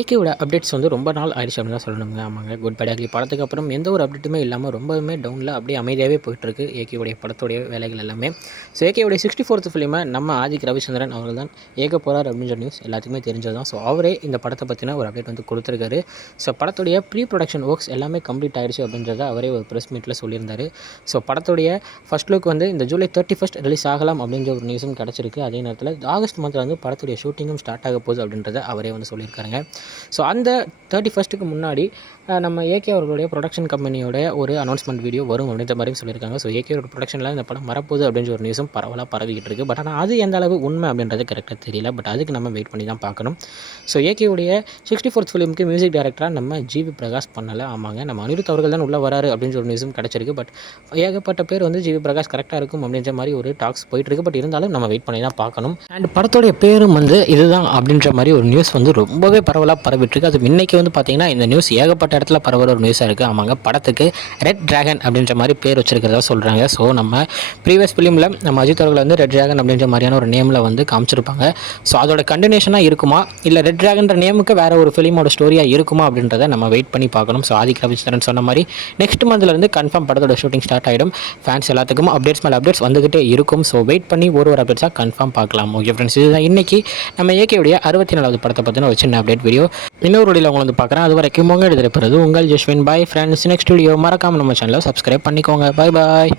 ஏகேவோட updates வந்து ரொம்ப நாள் ஆயிடுச்சு அப்படின்னு தான் சொல்லணுங்க. ஆமாங்க. குட் பேட் அக்லி படத்துக்கு அப்புறம் எந்த ஒரு அப்டேட்டுமே இல்லாமல் ரொம்பவுமே டவுனில் அப்படியே அமைதியாகவே போயிட்டுருக்கு ஏகேவுடைய படத்துடைய வேலைகள் எல்லாமே. ஸோ ஏகேவுடைய 64th ஃபிலிமை நம்ம ஆதிக் ரவிச்சந்திரன் அவர்கள் தான் ஏக போகிறார் அப்படின்ற நியூஸ் எல்லாத்துக்குமே தெரிஞ்சது தான். ஸோ அவரே இந்த படத்தை பற்றின ஒரு அப்டேட் வந்து கொடுத்துருக்காரு. ஸோ படத்துடைய ப்ரீ ப்ரொடக்ஷன் ஒர்க்ஸ் எல்லாமே கம்ப்ளீட் ஆகிடுச்சு அப்படின்றத அவரே ஒரு ப்ரெஸ் மீட்டில் சொல்லியிருந்தார். ஸோ படத்துடைய ஃபர்ஸ்ட் லுக் வந்து இந்த ஜூலை 31 ரிலீஸ் ஆகலாம் அப்படின்ற ஒரு நியூஸும் கிடச்சிருக்கு. அதே நேரத்தில் ஆகஸ்ட் மந்தில் வந்து படத்துடைய ஷூட்டிங்கும் ஸ்டார்ட் ஆக போகுது அப்படின்றத அவரே வந்து சொல்லியிருக்காருங்க. ஸோ அந்த 31க்கு முன்னாடி நம்ம ஏகே அவர்களுடைய ப்ரொடக்ஷன் கம்பெனியோட ஒரு அனௌன்ஸ்மெண்ட் வீடியோ வரும் அப்படின்ற மாதிரியும் சொல்லியிருக்காங்க. ஸோ ஏகேவோட ப்ரொடக்ஷனில் இந்த படம் வரப்போகுது அப்படின்ற ஒரு நியூஸும் பரவலாக பரவிக்கிட்டு இருக்குது. பட் ஆனால் அது எந்த அளவு உண்மை அப்படின்றது கரெக்டாக தெரியல. பட் அதுக்கு நம்ம வெயிட் பண்ணி தான் பார்க்கணும். ஸோ ஏகேவுடைய 64th ஃபிலிமுக்கு மியூசிக் டைரக்டராக நம்ம ஜிவி பிரகாஷ் பண்ணலை. ஆமாங்க, நம்ம அனிருத் அவர்கள் தான் உள்ளே வராரு அப்படின்ற ஒரு நியூஸும் கிடச்சிருக்கு. பட் ஏகப்பட்ட பேர் வந்து ஜிவி பிரகாஷ் கரெக்டாக இருக்கும் அப்படின்ற மாதிரி ஒரு டாக்ஸ் போயிட்டுருக்கு. பட் இருந்தாலும் நம்ம வெயிட் பண்ணி தான் பார்க்கணும். அண்ட் படத்தோடைய பேரும் வந்து இதுதான் அப்படின்ற மாதிரி ஒரு நியூஸ் வந்து ரொம்பவே பரவலாக பரவிட்டுருக்கு. அது இன்றைக்கி வந்து பார்த்திங்கன்னா இந்த நியூஸ் ஏகப்பட்ட இடத்துல பரவல ஒரு நியூஸாக இருக்குது. ஆமாங்க, படத்துக்கு ரெட் டிராகன் அப்படின்ற மாதிரி பேர் வச்சிருக்கிறதா சொல்கிறாங்க. ஸோ நம்ம ப்ரீவியஸ் ஃபிலிமில் நம்ம அஜித் அவர்கள் வந்து ரெட் டிராகன் அப்படின்ற மாதிரியான ஒரு நேமில் வந்து காமிச்சிருப்பாங்க. ஸோ அதோட கண்டினியூஷனாக இருக்குமா இல்லை ரெட் டிராகன்ற நேமுக்கு வேறு ஒரு ஃபிலிமோட ஸ்டோரியாக இருக்குமா அப்படின்றத நம்ம வெயிட் பண்ணி பார்க்கணும். ஸோ ஆதிக் ரவிச்சந்திரன் சொன்ன மாதிரி நெக்ஸ்ட் மந்த்லேருந்து கன்ஃபார்ம் படத்தோட ஷூட்டிங் ஸ்டார்ட் ஆகிடும். ஃபேன்ஸ் எல்லாத்துக்கும் அப்டேட்ஸ் மேலே அப்டேட்ஸ் வந்துகிட்டே இருக்கும். ஸோ வெயிட் பண்ணி ஒரு அப்டேட்ஸாக கன்ஃபார்ம் பார்க்கலாம். ஓகே ஃப்ரெண்ட்ஸ், இதுதான் இன்றைக்கி நம்ம ஏகேவுடைய 64வது படத்தை பற்றின ஒரு சின்ன அப்டேட் வீடியோ. இன்னொரு வீடியோவில் உங்களை வந்து பார்க்குறேன். அது வரைக்கும் உங்கள் எழுதிருப்பது உங்கள் Jaswin. Bye friends. Next video மறக்காமல் நம்ம சேனலை சப்ஸ்கிரைப் பண்ணிக்கோங்க. பாய் பாய்.